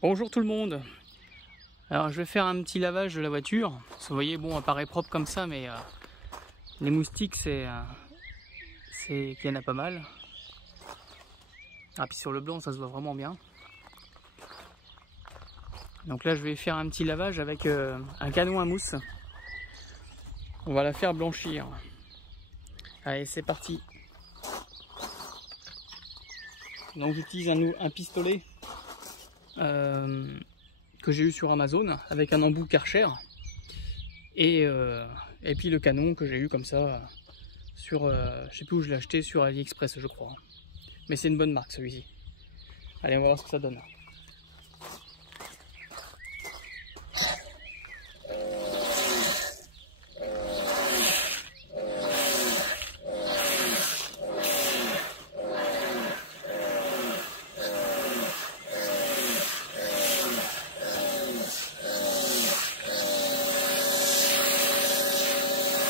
Bonjour tout le monde. Alors je vais faire un petit lavage de la voiture. Vous voyez, bon, elle paraît propre comme ça, mais les moustiques, qu'il y en a pas mal. Ah, puis sur le blanc, ça se voit vraiment bien. Donc là, je vais faire un petit lavage avec un canon à mousse. On va la faire blanchir. Allez, c'est parti. Donc j'utilise un pistolet que j'ai eu sur Amazon avec un embout Karcher et puis le canon que j'ai eu comme ça sur je sais plus où je l'ai acheté, sur AliExpress je crois, mais c'est une bonne marque celui-ci. Allez, on va voir ce que ça donne.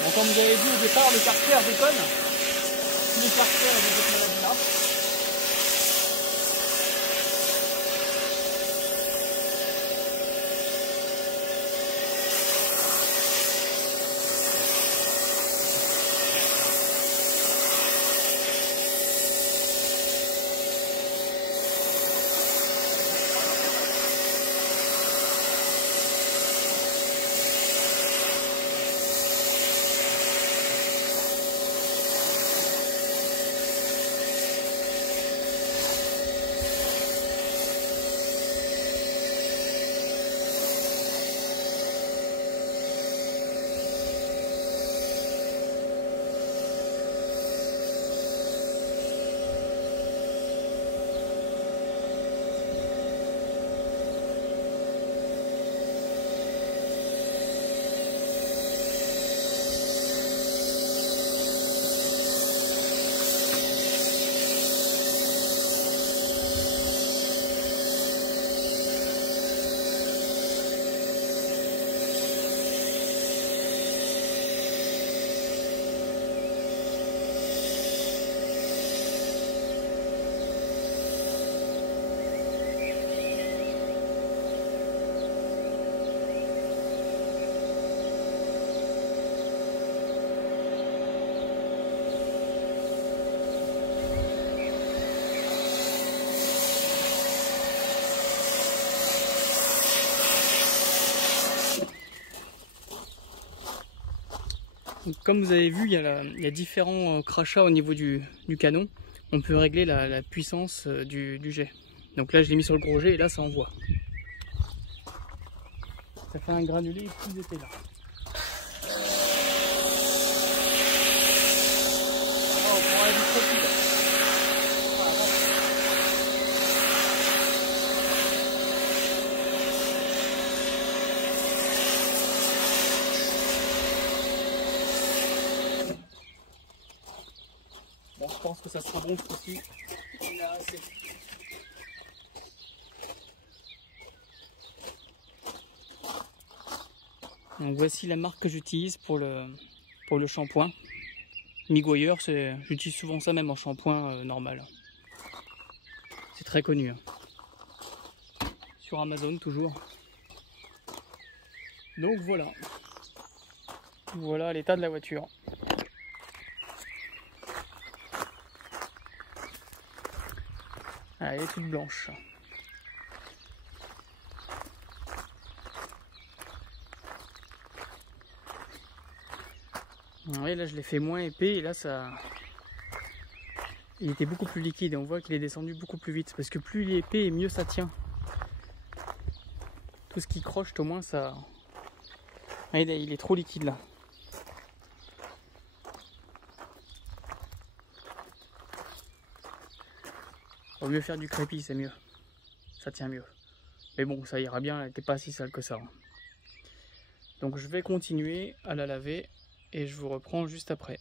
Bon, comme vous avez vu au départ, le Karcher déconne. Tous les Karcher ont cette maladie-là. Donc, comme vous avez vu, il y a différents crachats au niveau du canon. On peut régler la puissance du jet. Donc là, je l'ai mis sur le gros jet et là, ça envoie. Ça fait un granulé plus épais là. Voilà, on pourra aller trop plus, là. Bon, je pense que ça sera bon ici. On a assez. Donc voici la marque que j'utilise pour le shampoing. Miguier, j'utilise souvent ça même en shampoing normal. C'est très connu. Hein. Sur Amazon toujours. Donc voilà. Voilà l'état de la voiture. Elle est toute blanche. Oui, là je l'ai fait moins épais et là ça... Il était beaucoup plus liquide et on voit qu'il est descendu beaucoup plus vite parce que plus il est épais et mieux ça tient. Tout ce qui croche au moins ça... Ah, il est trop liquide là. Vaut mieux faire du crépi, c'est mieux. Ça tient mieux. Mais bon, ça ira bien, elle n'était pas si sale que ça. Donc je vais continuer à la laver et je vous reprends juste après.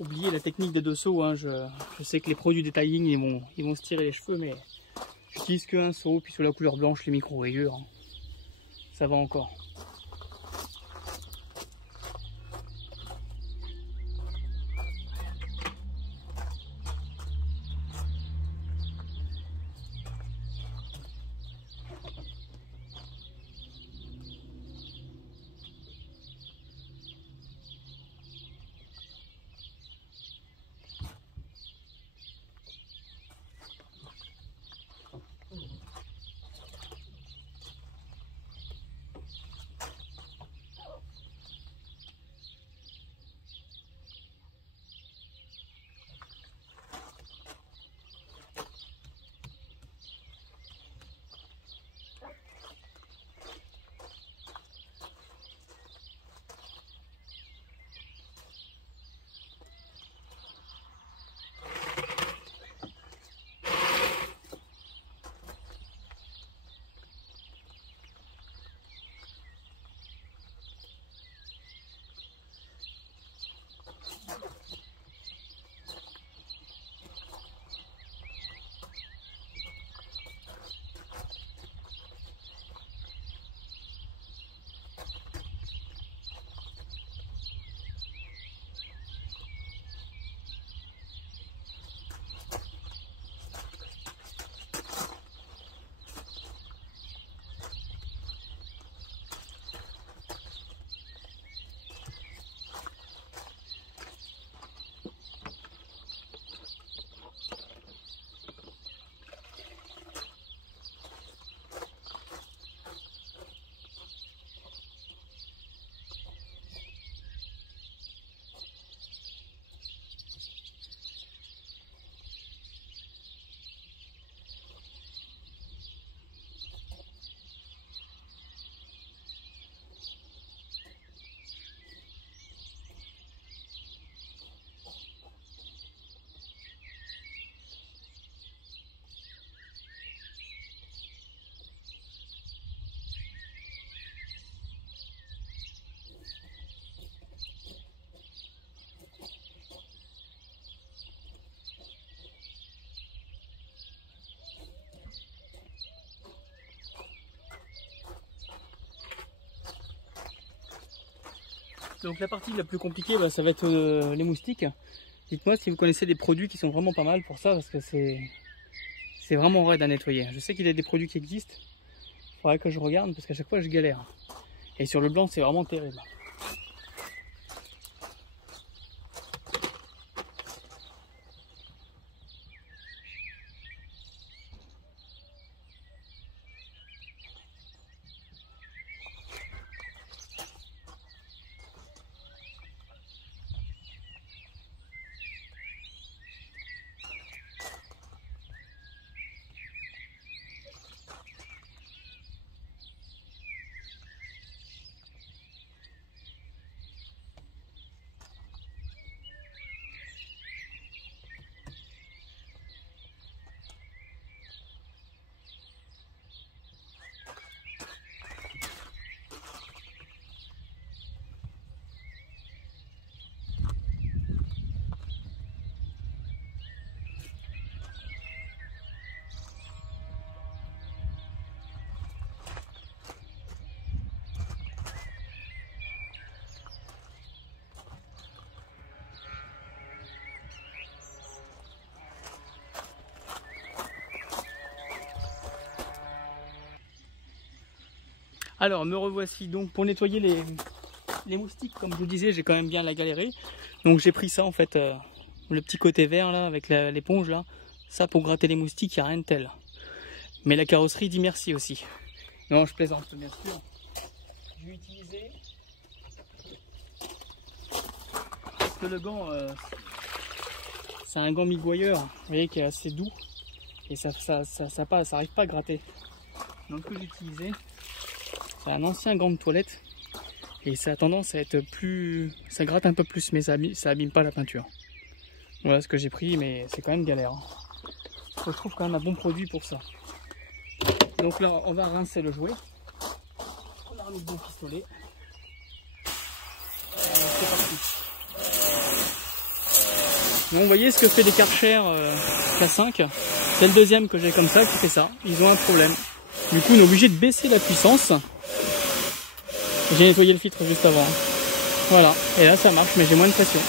oubliez la technique des 2 seaux, hein. Je sais que les produits detailing ils vont se tirer les cheveux, mais j'utilise qu'un seau, puis sur la couleur blanche les micro-rayures, hein. Ça va encore. Donc la partie la plus compliquée, bah, ça va être les moustiques. Dites-moi si vous connaissez des produits qui sont vraiment pas mal pour ça, parce que c'est vraiment raide à nettoyer. Je sais qu'il y a des produits qui existent, il faudrait que je regarde parce qu'à chaque fois je galère. Et sur le blanc c'est vraiment terrible. Alors me revoici donc pour nettoyer les moustiques. Comme je vous disais, j'ai quand même bien la galéré. Donc j'ai pris ça en fait, le petit côté vert là avec l'éponge là. Ça pour gratter les moustiques, il n'y a rien de tel. Mais la carrosserie dit merci aussi. Non, je plaisante bien sûr. Je vais utiliser parce que le gant, c'est un gant migoyeur, vous voyez, qui est assez doux et ça arrive pas à gratter. Donc ce que j'ai utilisé, c'est un ancien gant de toilette et ça a tendance à être plus, ça gratte un peu plus, mais ça abîme pas la peinture. Voilà ce que j'ai pris, mais c'est quand même galère. Je trouve quand même un bon produit pour ça. Donc là, on va rincer le jouet. On a remis le bon pistolet. C'est parti. Donc vous voyez ce que fait les Karcher K5. C'est le deuxième que j'ai comme ça qui fait ça. Ils ont un problème. Du coup on est obligé de baisser la puissance. J'ai nettoyé le filtre juste avant. Voilà. Et là ça marche mais j'ai moins de pression.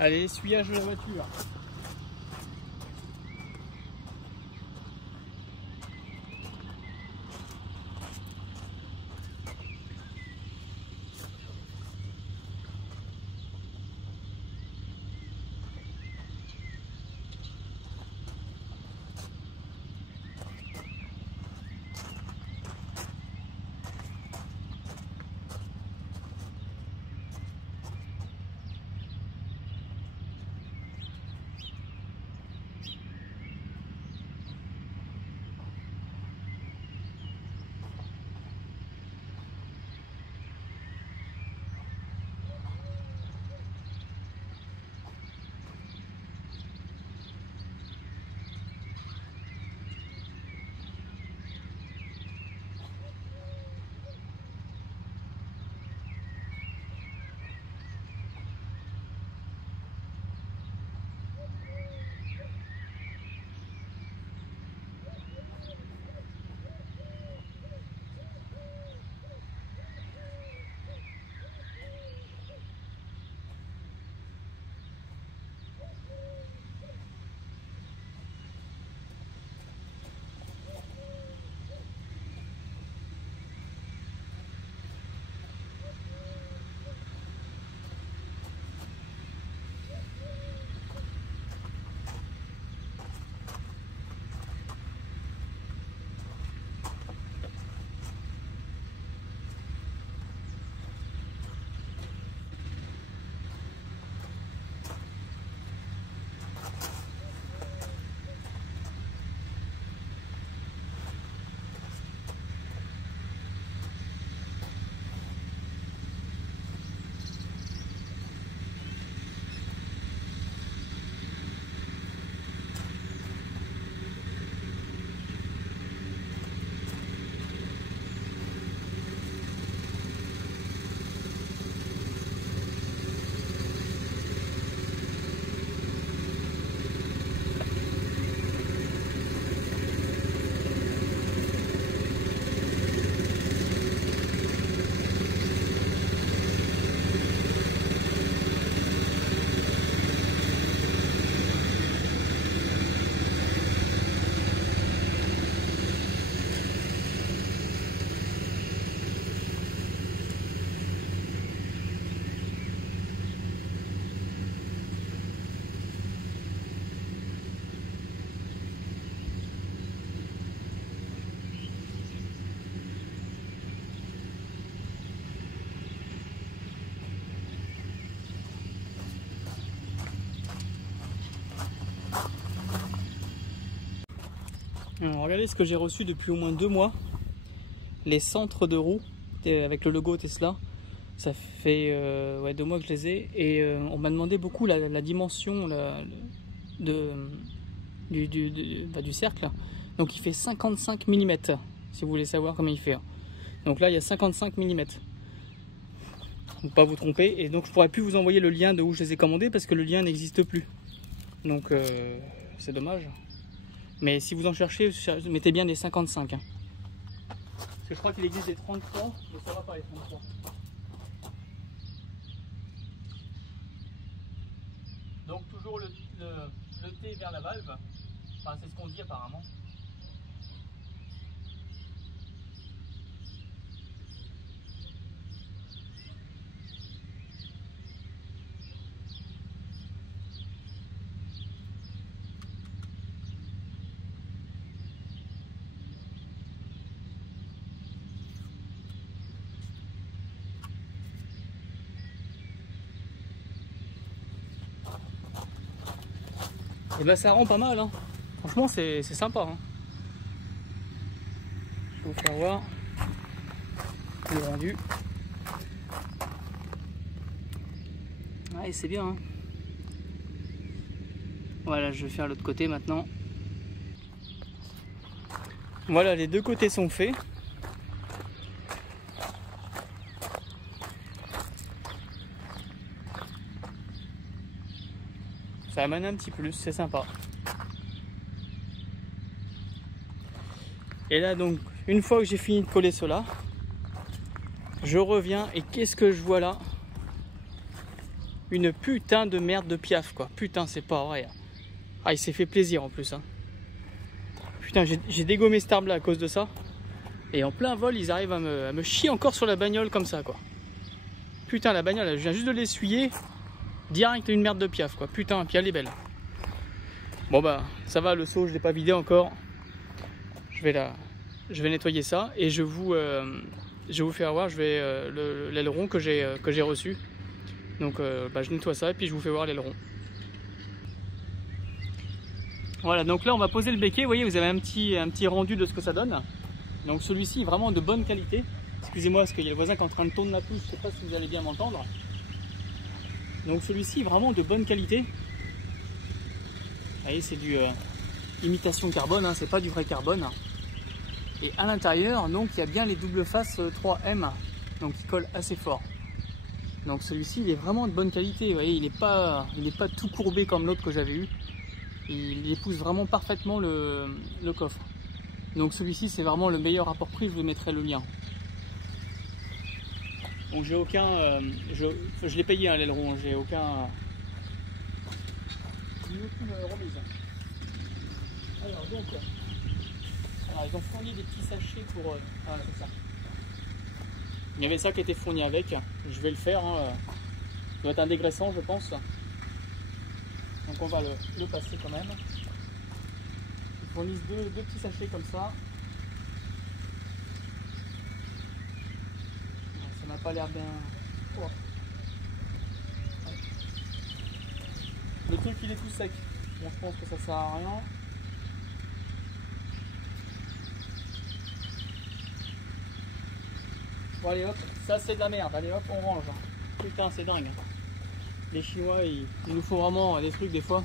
Allez, essuyage de la voiture. Alors regardez ce que j'ai reçu depuis au moins 2 mois. Les centres de roues avec le logo Tesla. Ça fait ouais, 2 mois que je les ai. Et on m'a demandé beaucoup la dimension du cercle. Donc il fait 55 mm. Si vous voulez savoir comment il fait. Donc là il y a 55 mm. Faut pas vous tromper. Et donc je pourrais plus vous envoyer le lien de où je les ai commandés parce que le lien n'existe plus. Donc c'est dommage. Mais si vous en cherchez, mettez bien les 55. Hein. Parce que je crois qu'il existe des 33, mais ça va pas les 33. Donc toujours le T vers la valve. Enfin c'est ce qu'on dit apparemment. Et ben ça rend pas mal, hein. Franchement c'est sympa. Hein. Je vais vous faire voir le rendu. Ouais c'est bien. Hein. Voilà, je vais faire l'autre côté maintenant. Voilà, les 2 côtés sont faits. Ça amène un petit plus, c'est sympa. Et là donc, une fois que j'ai fini de coller cela, je reviens et qu'est-ce que je vois là? Une putain de merde de Piaf quoi. Putain c'est pas vrai. Ah il s'est fait plaisir en plus. Hein. Putain j'ai dégommé cet arbre là à cause de ça. Et en plein vol ils arrivent à me chier encore sur la bagnole comme ça quoi. Putain la bagnole, je viens juste de l'essuyer. Direct une merde de Piaf quoi. Putain, puis elle est belle. Bon bah ça va, le seau je l'ai pas vidé encore. Je vais nettoyer ça et je vais vous faire voir l'aileron que j'ai reçu. Donc bah, je nettoie ça et puis je vous fais voir l'aileron. Voilà, donc là on va poser le béquet. Vous voyez, vous avez un petit rendu de ce que ça donne. Donc celui-ci est vraiment de bonne qualité. Excusez-moi parce qu'il y a le voisin qui est en train de tourner la pousse. Je sais pas si vous allez bien m'entendre. Donc celui-ci est vraiment de bonne qualité. Vous voyez, c'est du imitation carbone, hein, c'est pas du vrai carbone. Et à l'intérieur, donc il y a bien les double faces 3M, donc qui collent assez fort. Donc celui-ci il est vraiment de bonne qualité. Vous voyez, il n'est pas tout courbé comme l'autre que j'avais eu. Il épouse vraiment parfaitement le coffre. Donc celui-ci c'est vraiment le meilleur rapport prix. Je vous mettrai le lien. Donc j'ai aucun, je l'ai payé à l'aileron, j'ai aucune remise. Alors donc, ils ont fourni des petits sachets pour, voilà c'est ça. Il y avait ça qui était fourni avec, je vais le faire, hein. Ça doit être un dégraissant je pense. Donc on va le passer quand même. Ils fournissent deux petits sachets comme ça. Ça n'a pas l'air bien. Oh. Le truc il est tout sec. Bon, je pense que ça sert à rien. Bon allez hop, ça c'est de la merde. Allez hop, on range. Putain c'est dingue. Les Chinois ils nous font vraiment des trucs des fois.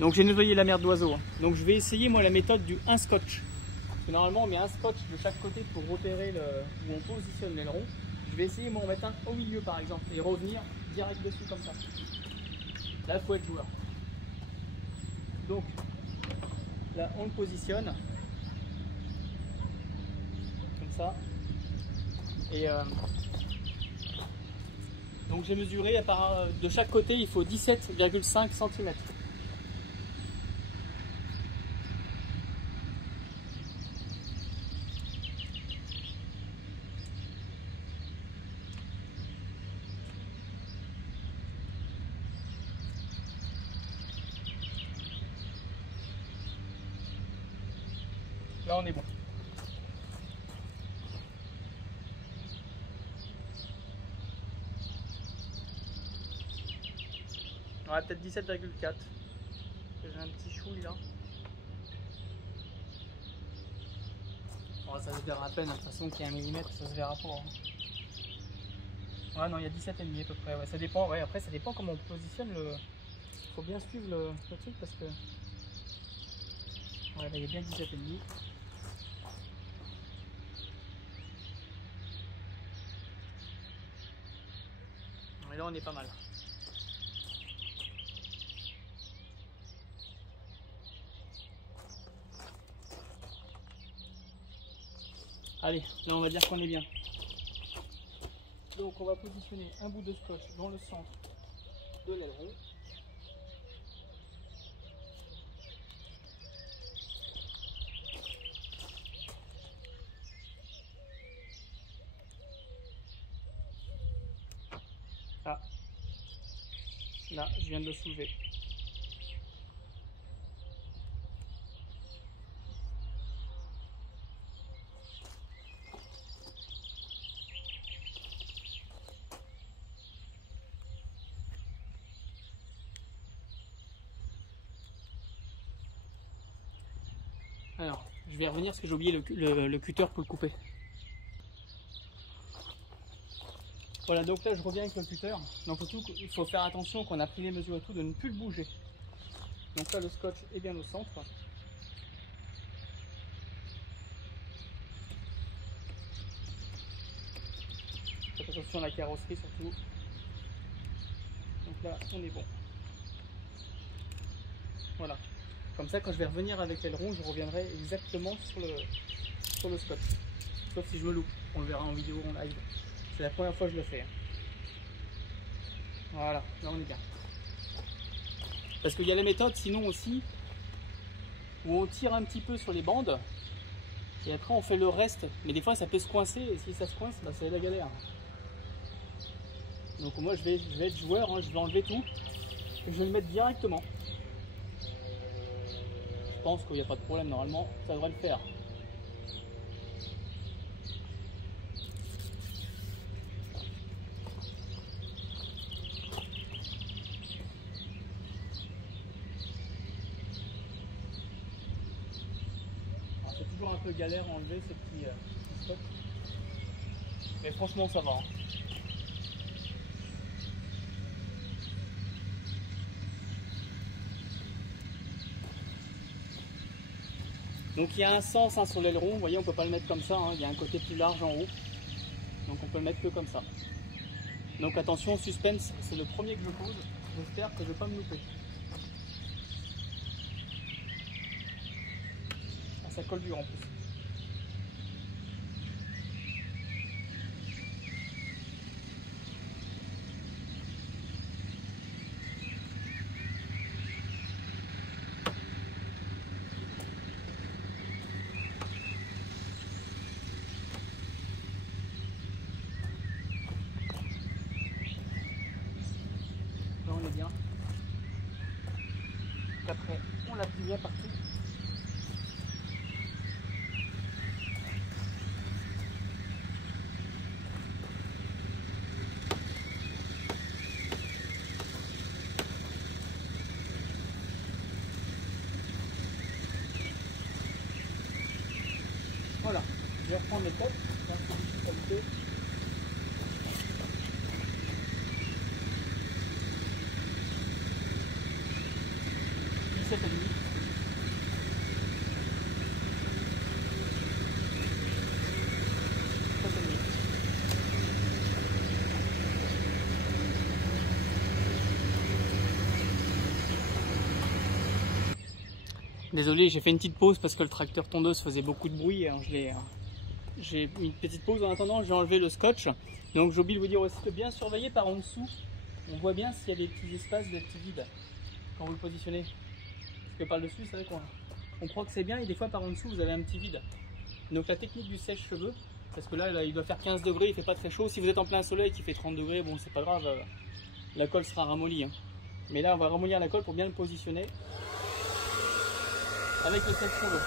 Donc j'ai nettoyé la merde d'oiseau. Donc je vais essayer moi la méthode du 1 scotch. Parce que normalement on met un scotch de chaque côté pour repérer où on positionne l'aileron. Je vais essayer moi en mettre un au milieu par exemple et revenir direct dessus comme ça. Là il faut être joueur. Donc là on le positionne comme ça. Et donc j'ai mesuré de chaque côté il faut 17,5 cm. Là on est bon. Ouais, peut-être 17,4. J'ai un petit chouille là. Bon, ça se verra à peine, de toute façon qu'il y a 1 mm, ça se verra pas. Hein. Ouais, non, il y a 17,5 à peu près. Ouais, ça dépend, ouais, après ça dépend comment on positionne le. Faut bien suivre le truc parce que. Ouais, là il y a bien 17,5. Et là on est pas mal. Allez, là on va dire qu'on est bien. Donc on va positionner un bout de scotch dans le centre de l'aileron. Ah, là je viens de le soulever. Alors, je vais revenir parce que j'ai oublié le cutter pour le couper. Voilà, donc là je reviens avec le cutter. Donc il faut faire attention qu'on a pris les mesures et tout, de ne plus le bouger. Donc là le scotch est bien au centre. Faites attention à la carrosserie surtout. Donc là on est bon. Voilà. Comme ça quand je vais revenir avec l'aileron, je reviendrai exactement sur le scotch. Sauf si je me loupe. On le verra en vidéo, en live. C'est la première fois que je le fais. Voilà, là on est bien. Parce qu'il y a la méthode sinon aussi où on tire un petit peu sur les bandes et après on fait le reste. Mais des fois ça peut se coincer et si ça se coince, bah, c'est la galère. Donc moi je vais être joueur, hein, je vais enlever tout et je vais le mettre directement. Je pense qu'il n'y a pas de problème, normalement ça devrait le faire. C'est toujours un peu galère à enlever ces petits stocks. Mais franchement ça va. Hein. Donc il y a un sens hein, sur l'aileron, vous voyez on ne peut pas le mettre comme ça, hein. Il y a un côté plus large en haut. Donc on peut le mettre que comme ça. Donc attention, suspense, c'est le premier que je pose. J'espère que je ne vais pas me louper. Ah, ça colle dur en plus. Là on est bien. Donc après on l'appuie bien partout. Voilà, je vais reprendre les côtes, dans le qualité. Désolé, j'ai fait une petite pause parce que le tracteur tondeuse faisait beaucoup de bruit. Hein. J'ai mis une petite pause en attendant, j'ai enlevé le scotch. Donc j'ai oublié de vous dire aussi de bien surveiller par en dessous. On voit bien s'il y a des petits espaces, des petits vides quand vous le positionnez. Parce que par le dessus, c'est vrai qu'on croit que c'est bien et des fois par en dessous vous avez un petit vide. Donc la technique du sèche-cheveux, parce que là il doit faire 15 degrés, il fait pas très chaud. Si vous êtes en plein soleil qui fait 30 degrés, bon c'est pas grave, la colle sera ramollie. Hein. Mais là on va ramollir la colle pour bien le positionner avec le sèche-cheveux.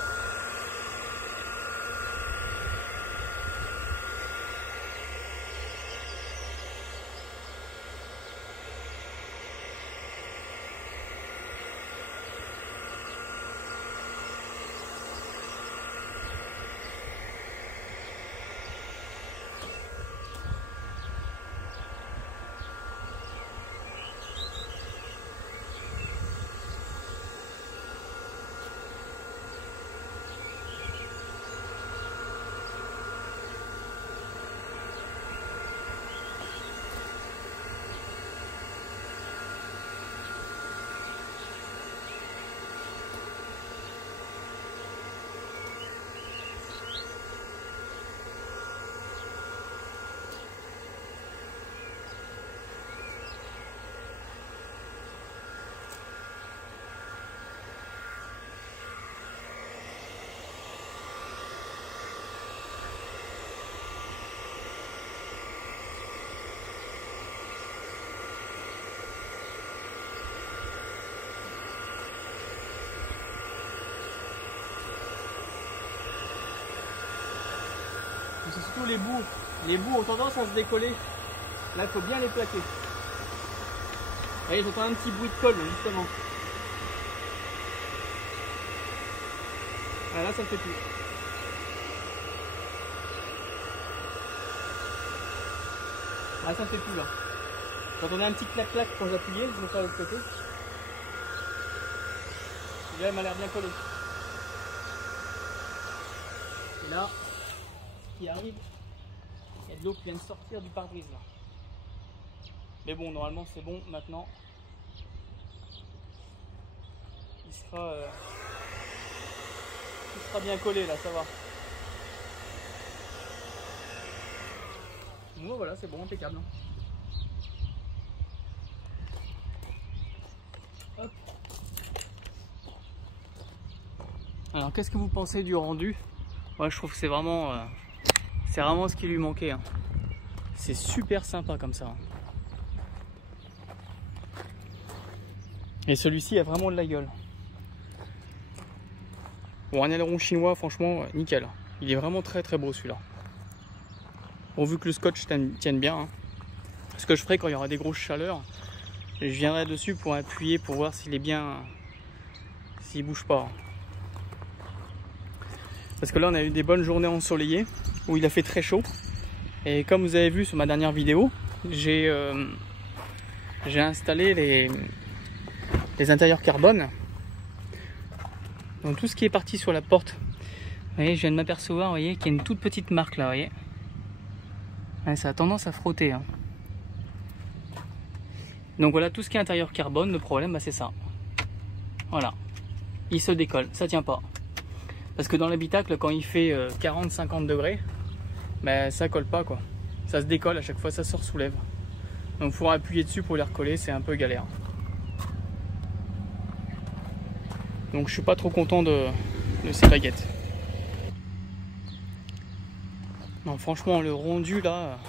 c'est surtout les bouts. Les bouts ont tendance à se décoller. Là, il faut bien les plaquer. Vous voyez, j'entends un petit bruit de colle, justement. Ah, là, ça ne fait plus. Ah, ça ne fait plus, là. J'entendais un petit clac-clac quand j'appuyais, je me fais de l'autre côté. Là, elle m'a l'air bien collée. Et là, ce qui arrive, il y a de l'eau qui vient de sortir du pare-brise là. Mais bon, normalement c'est bon maintenant. Il sera bien collé là, ça va. Bon, voilà, c'est bon, impeccable. Hop. Alors, qu'est-ce que vous pensez du rendu? Ouais, je trouve que c'est vraiment ce qui lui manquait. Hein. C'est super sympa comme ça. Et celui-ci a vraiment de la gueule. Bon, un aileron chinois, franchement, nickel. Il est vraiment très très beau celui-là. Pourvu que le scotch tienne bien. Hein. Ce que je ferai quand il y aura des grosses chaleurs, je viendrai dessus pour appuyer pour voir s'il est bien, s'il bouge pas. Parce que là on a eu des bonnes journées ensoleillées où il a fait très chaud. Et comme vous avez vu sur ma dernière vidéo, j'ai installé les intérieurs carbone. Donc tout ce qui est parti sur la porte. Vous voyez, je viens de m'apercevoir, vous voyez, qu'il y a une toute petite marque là, vous voyez. Ouais, ça a tendance à frotter. Hein. Donc voilà, tout ce qui est intérieur carbone, le problème, bah, c'est ça. Voilà. Il se décolle, ça tient pas. Parce que dans l'habitacle, quand il fait 40-50 degrés, bah, ça colle pas quoi. Ça se décolle à chaque fois, ça se soulève. Donc il faut appuyer dessus pour les recoller, c'est un peu galère. Donc je suis pas trop content de ces baguettes. Non, franchement, le rendu là,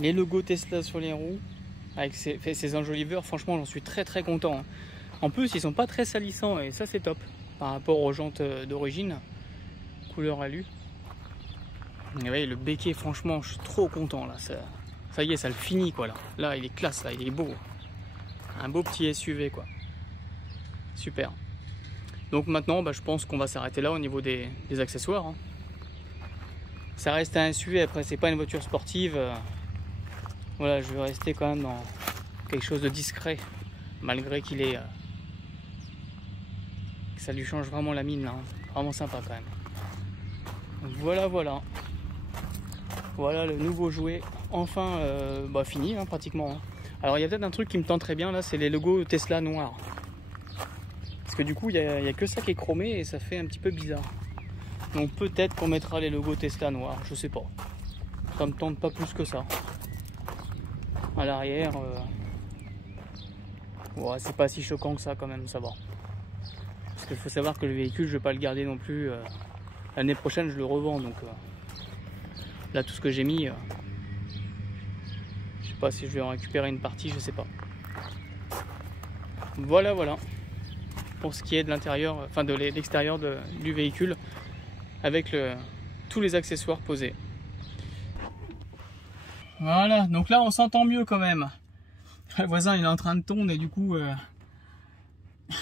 les logos Tesla sur les roues, avec ces enjoliveurs, franchement, j'en suis très très content. En plus, ils sont pas très salissants et ça, c'est top par rapport aux jantes d'origine, couleur alu. Et ouais, le béquet, franchement, je suis trop content là. Ça y est, ça le finit quoi là. Là, il est classe, là, il est beau. Un beau petit SUV quoi. Super. Donc maintenant, bah, je pense qu'on va s'arrêter là au niveau des accessoires. Hein. Ça reste un SUV, après c'est pas une voiture sportive. Voilà, je vais rester quand même dans quelque chose de discret, malgré qu'il est... que ça lui change vraiment la mine là. Hein. Vraiment sympa quand même. Donc, voilà, voilà. Voilà le nouveau jouet, enfin bah, fini hein, pratiquement. Hein. Alors il y a peut-être un truc qui me tenterait bien là, c'est les logos Tesla noirs. Parce que du coup, il n'y a que ça qui est chromé et ça fait un petit peu bizarre. Donc peut-être qu'on mettra les logos Tesla noirs, je sais pas. Ça me tente pas plus que ça. À l'arrière, ouais, c'est pas si choquant que ça quand même, ça va. Parce qu'il faut savoir que le véhicule, je vais pas le garder non plus. L'année prochaine, je le revends, donc là, tout ce que j'ai mis, je sais pas si je vais en récupérer une partie, je sais pas. Voilà, voilà. Pour ce qui est de l'intérieur, enfin de l'extérieur du véhicule, avec tous les accessoires posés. Voilà, donc là on s'entend mieux quand même. Le voisin il est en train de tondre et du coup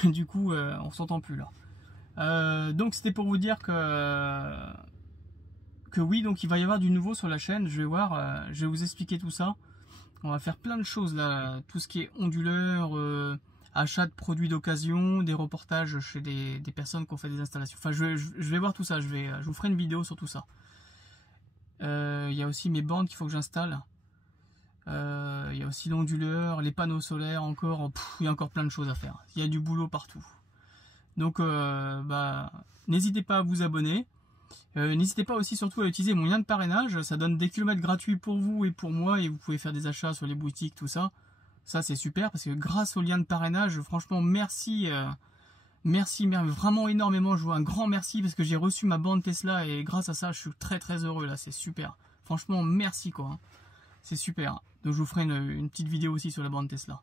on s'entend plus là. Donc c'était pour vous dire que oui, donc il va y avoir du nouveau sur la chaîne. Je vais voir, je vais vous expliquer tout ça. On va faire plein de choses là, tout ce qui est onduleur, achat de produits d'occasion, des reportages chez des personnes qui ont fait des installations. Enfin, je vais voir tout ça, je vous ferai une vidéo sur tout ça. Il y a aussi mes bornes qu'il faut que j'installe. Il y a aussi l'onduleur, les panneaux solaires encore. Il y a encore plein de choses à faire. Il y a du boulot partout. Donc, bah, n'hésitez pas à vous abonner. N'hésitez pas aussi surtout à utiliser mon lien de parrainage. Ça donne des kilomètres gratuits pour vous et pour moi. Et vous pouvez faire des achats sur les boutiques, tout ça. Ça c'est super parce que grâce au lien de parrainage, franchement merci, merci vraiment énormément, je vous un grand merci parce que j'ai reçu ma borne Tesla et grâce à ça je suis très très heureux là, c'est super. Franchement merci quoi, hein. C'est super. Donc je vous ferai une petite vidéo aussi sur la borne Tesla.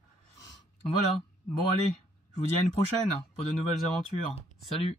Voilà, bon allez, je vous dis à une prochaine pour de nouvelles aventures. Salut!